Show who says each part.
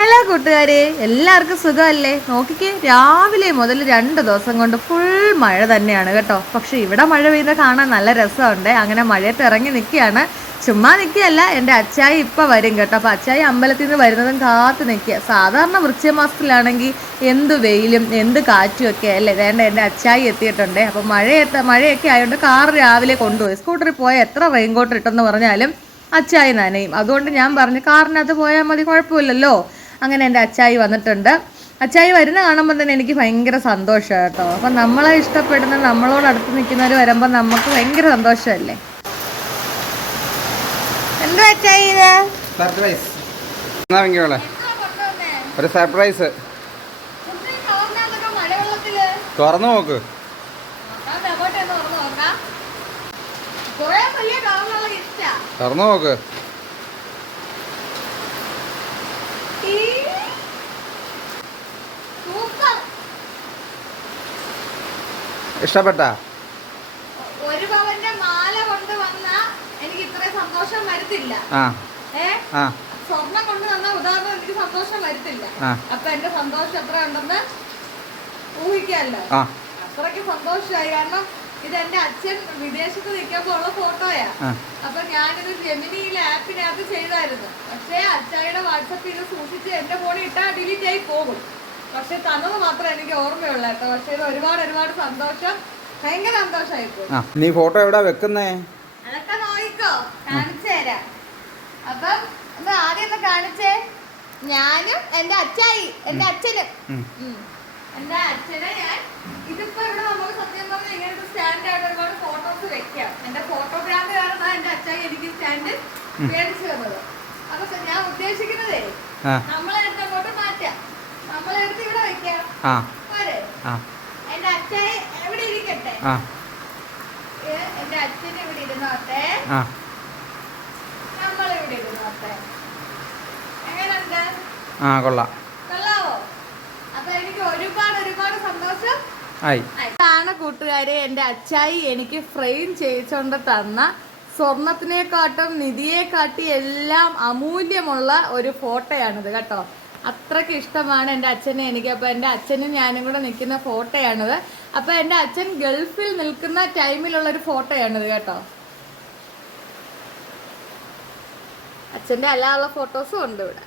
Speaker 1: Hello കൂട്ടുകാരെ എല്ലാവർക്കും സുഖമല്ലേ? നോക്കിക്കേ രാവിലെ മുതൽ രണ്ട് ദിവസം കൊണ്ട് ഫുൾ മഴ തന്നെയാണ് കേട്ടോ. പക്ഷെ ഇവിടെ മഴ പെയ്ത കാണാൻ നല്ല രസമുണ്ട്. അങ്ങനെ മഴയത്ത് ഇറങ്ങി നിൽക്കുകയാണ് ചുമ്മാ നിൽക്കുകയല്ല എന്റെ അച്ചായി ഇപ്പം വരും കേട്ടോ. അപ്പോൾ അച്ചായി അമ്പലത്തിൽ നിന്ന് വരുന്നതും കാത്ത് നിൽക്കുക. സാധാരണ വൃക്ഷമാസത്തിലാണെങ്കിൽ എന്ത് വെയിലും എന്ത് കാറ്റും ഒക്കെ അല്ലേ? വേണ്ട എന്റെ അച്ചായി എത്തിയിട്ടുണ്ട്. അപ്പോൾ മഴയത്ത് മഴയൊക്കെ ആയതുകൊണ്ട് കാർ രാവിലെ കൊണ്ടുപോയി. സ്കൂട്ടറിൽ പോയ എത്ര റെയിൻകോട്ട് ഇട്ടെന്ന് പറഞ്ഞാലും അച്ചായി നനയും. അതുകൊണ്ട് ഞാൻ പറഞ്ഞു കാറിനകത്ത് പോയാൽ മതി കുഴപ്പമില്ലല്ലോ. അങ്ങനെ എന്റെ അച്ചായി വന്നിട്ടുണ്ട്. അച്ചായി വരുന്ന കാണുമ്പോൾ തന്നെ എനിക്ക് ഭയങ്കര സന്തോഷമാണ് കേട്ടോ. അപ്പം നമ്മളെ ഇഷ്ടപ്പെടുന്ന നമ്മളോട് അടുത്ത് നിൽക്കുന്നവർ വരുമ്പോൾ നമുക്ക് ഭയങ്കര സന്തോഷമല്ലേ? എന്താ അച്ചായി ഇത്?
Speaker 2: സർപ്രൈസ്. ഒരു സർപ്രൈസ്. തുറന്നു നോക്ക്. തുറന്നു നോക്ക്. ഇഷ്ടപ്പെട്ടാ?
Speaker 1: ഒരു പവന്റെ മാല കൊണ്ട് വന്ന എനിക്ക് ഇത്ര സന്തോഷം വരത്തില്ല. സ്വർണം കൊണ്ട് വന്ന ഉദാഹരണം എനിക്ക് സന്തോഷം വരത്തില്ല. അപ്പൊ എന്റെ സന്തോഷം എത്ര ഉണ്ടെന്ന്
Speaker 2: ഊഹിക്കാല്ലോ
Speaker 1: അത്രയ്ക്ക് സന്തോഷമായി. കാരണം ഇത് എന്റെ അച്ഛൻ വിദേശത്ത് നിൽക്കുമ്പോ ഉള്ള ഫോട്ടോയാ.
Speaker 2: ആ.
Speaker 1: അപ്പൊ ഞാനിത് ജെമിനിയിലെ ആപ്പിനകത്ത് ചെയ്തായിരുന്നു. പക്ഷേ അച്ചായുടെ വാട്സപ്പിൽ ഇത് സൂക്ഷിച്ച് എന്റെ ഫോണിൽ ഇട്ടാ ഡിലീറ്റ് ആയി പോകും. പക്ഷെ തന്നത് മാത്രമേ എനിക്ക് ഓർമ്മയുള്ളൂ കേട്ടോ. പക്ഷെ ഇത് ഒരുപാട് ഒരുപാട് സന്തോഷം. ഭയങ്കര സന്തോഷമായി പോയി.
Speaker 2: ആ നീ ഫോട്ടോ എവിടെ വെക്കുന്നേ?
Speaker 1: അതൊക്കെ നോക്കിക്കോ കാണിച്ചു തരാം. അപ്പം ആദ്യം ഒന്ന് കാണിച്ചേ. ഞാനും എന്റെ അച്ചായി എന്റെ അച്ഛനും. എന്റെ അച്ഛനെ ഞാൻ ഇതിപ്പോ ഇവിടെ നമുക്ക് സത്യം പറഞ്ഞാൽ ഇങ്ങനത്തെ സ്റ്റാൻഡ് ആയിട്ട് ഒരുപാട് ഫോട്ടോസ് വെക്കാം. എന്റെ ഫോട്ടോഗ്രാഫ് കാരണം എന്റെ അച്ഛൻ എനിക്ക് സ്റ്റാൻഡ് മേടിച്ചു തന്നത് അപ്പൊ ഞാൻ ഉദ്ദേശിക്കുന്നതേ നമ്മളെ എടുത്ത് അങ്ങോട്ട് മാറ്റാം. നമ്മളെ എടുത്ത് ഇവിടെ വെക്കാം. പോരെ. എന്റെ എവിടെ ഇരിക്കട്ടെ? എന്റെ അച്ഛൻ ഇവിടെ ഇരുന്നോട്ടെ
Speaker 2: ആ.
Speaker 1: നമ്മളിവിടെ ഇരുന്നോട്ടെ എങ്ങനെയുണ്ട്
Speaker 2: ആ കൊള്ളാം
Speaker 1: കൊള്ളാവോ അപ്പൊ എനിക്ക് ഒരുപാട് ഒരുപാട് സന്തോഷം
Speaker 2: ആയി.
Speaker 1: കൂട്ടുകാരെ എന്റെ അച്ചായി. എനിക്ക് ഫ്രെയിം ചെയ്യിച്ചുകൊണ്ട് തന്ന സ്വർണത്തിനെക്കാട്ടും നിധിയെക്കാട്ടി എല്ലാം അമൂല്യമുള്ള ഒരു ഫോട്ടോയാണിത് കേട്ടോ. അത്രയ്ക്ക് ഇഷ്ടമാണ് എന്റെ അച്ഛനെ. എനിക്ക് അപ്പോൾ എന്റെ അച്ഛനും ഞാനും കൂടെ നിൽക്കുന്ന ഫോട്ടോയാണിത്. അപ്പോൾ എന്റെ അച്ഛൻ ഗൾഫിൽ നിൽക്കുന്ന ടൈമിലുള്ള ഒരു ഫോട്ടോയാണിത് കേട്ടോ. അച്ഛന്റെ അല്ലാതെ ഫോട്ടോസും ഉണ്ട് ഇവിടെ.